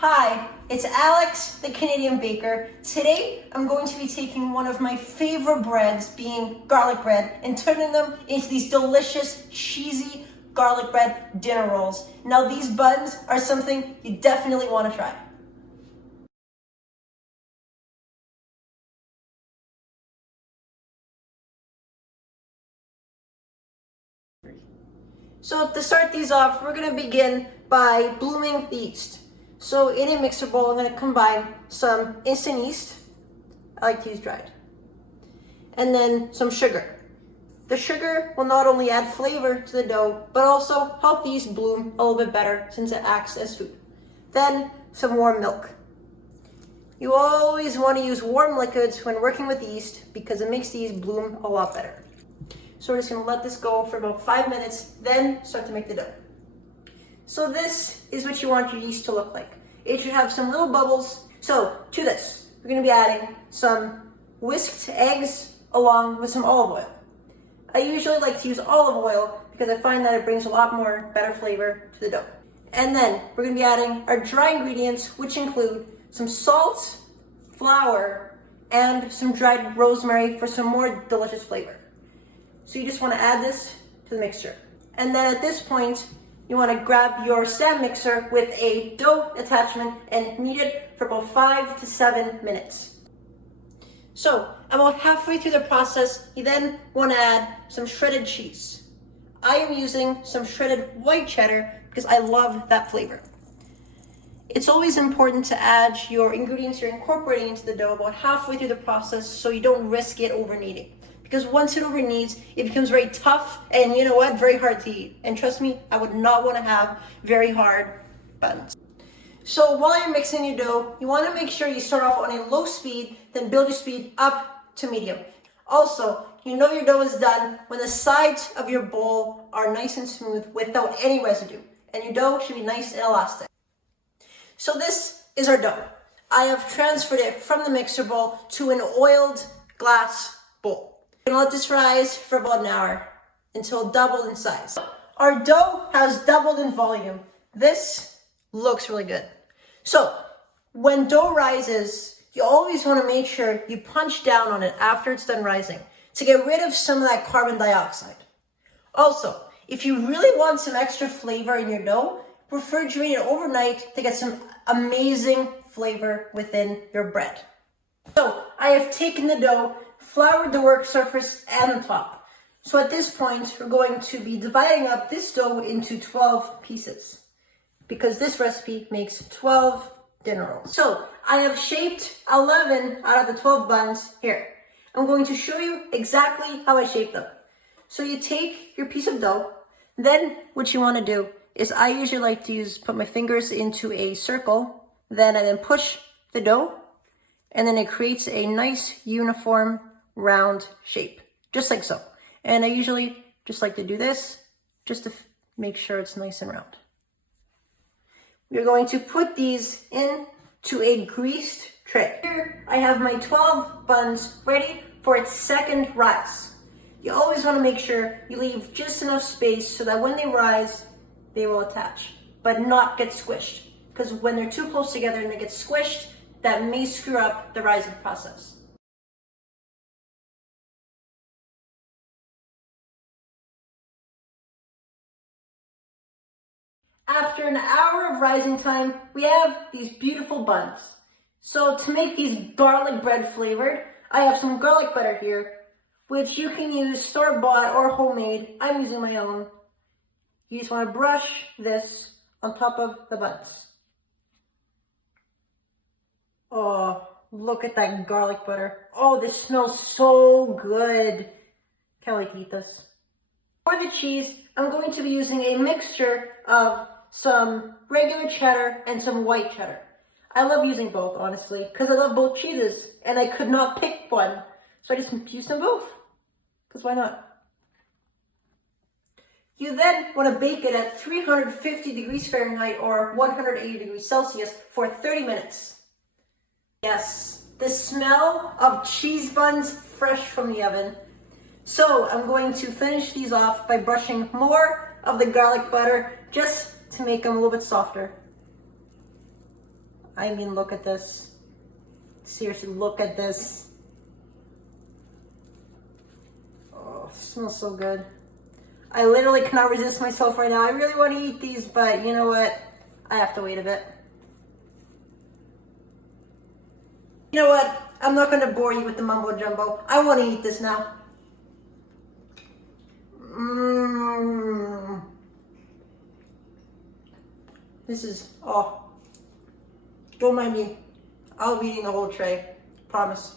Hi, it's Alex, the Canadian baker. Today, I'm going to be taking one of my favorite breads, being garlic bread, and turning them into these delicious, cheesy garlic bread dinner rolls. Now, these buns are something you definitely want to try. So to start these off, we're going to begin by blooming the yeast. So in a mixer bowl, I'm going to combine some instant yeast. I like to use dried. And then some sugar. The sugar will not only add flavor to the dough, but also help the yeast bloom a little bit better since it acts as food. Then some warm milk. You always want to use warm liquids when working with yeast because it makes the yeast bloom a lot better. So we're just going to let this go for about 5 minutes, then start to make the dough. So this is what you want your yeast to look like. It should have some little bubbles. So to this, we're going to be adding some whisked eggs along with some olive oil. I usually like to use olive oil because I find that it brings a lot more better flavor to the dough. And then we're going to be adding our dry ingredients, which include some salt, flour, and some dried rosemary for some more delicious flavor. So you just want to add this to the mixture. And then at this point, you want to grab your stand mixer with a dough attachment and knead it for about 5 to 7 minutes. So about halfway through the process, you then want to add some shredded cheese. I am using some shredded white cheddar because I love that flavor. It's always important to add your ingredients you're incorporating into the dough about halfway through the process so you don't risk it over kneading. Because once it over kneads, it becomes very tough and you know what, very hard to eat. And trust me, I would not want to have very hard buns. So while you're mixing your dough, you want to make sure you start off on a low speed, then build your speed up to medium. Also, you know your dough is done when the sides of your bowl are nice and smooth without any residue. And your dough should be nice and elastic. So this is our dough. I have transferred it from the mixer bowl to an oiled glass bowl. We're gonna let this rise for about an hour until it doubled in size. Our dough has doubled in volume. This looks really good. So when dough rises, you always want to make sure you punch down on it after it's done rising to get rid of some of that carbon dioxide. Also, if you really want some extra flavor in your dough, refrigerate it overnight to get some amazing flavor within your bread. So I have taken the dough, floured the work surface and the top. So at this point, we're going to be dividing up this dough into 12 pieces because this recipe makes 12 dinner rolls. So I have shaped 11 out of the 12 buns here. I'm going to show you exactly how I shape them. So you take your piece of dough, then what you want to do is I usually like to put my fingers into a circle, then I then push the dough, and then it creates a nice uniform round shape, just like so. And I usually just like to do this just to make sure it's nice and round. We're going to put these into a greased tray. Here I have my 12 buns ready for its second rise. You always want to make sure you leave just enough space so that when they rise, they will attach, but not get squished. Because when they're too close together and they get squished, that may screw up the rising process. After an hour of rising time, we have these beautiful buns. So to make these garlic bread flavored, I have some garlic butter here, which you can use store-bought or homemade. I'm using my own. You just want to brush this on top of the buns. Oh, look at that garlic butter. Oh, this smells so good. Can't wait to eat this. For the cheese, I'm going to be using a mixture of some regular cheddar and some white cheddar. I love using both, honestly, because I love both cheeses, and I could not pick one. So I just used them both, because why not? You then want to bake it at 350 degrees Fahrenheit or 180 degrees Celsius for 30 minutes. Yes, the smell of cheese buns fresh from the oven. So I'm going to finish these off by brushing more of the garlic butter just to make them a little bit softer. I mean, look at this. Seriously, look at this. Oh, it smells so good. I literally cannot resist myself right now. I really want to eat these, but you know what? I have to wait a bit. You know what? I'm not going to bore you with the mumbo jumbo. I want to eat this now. Mmm. This is, oh. Don't mind me. I'll be eating the whole tray. Promise.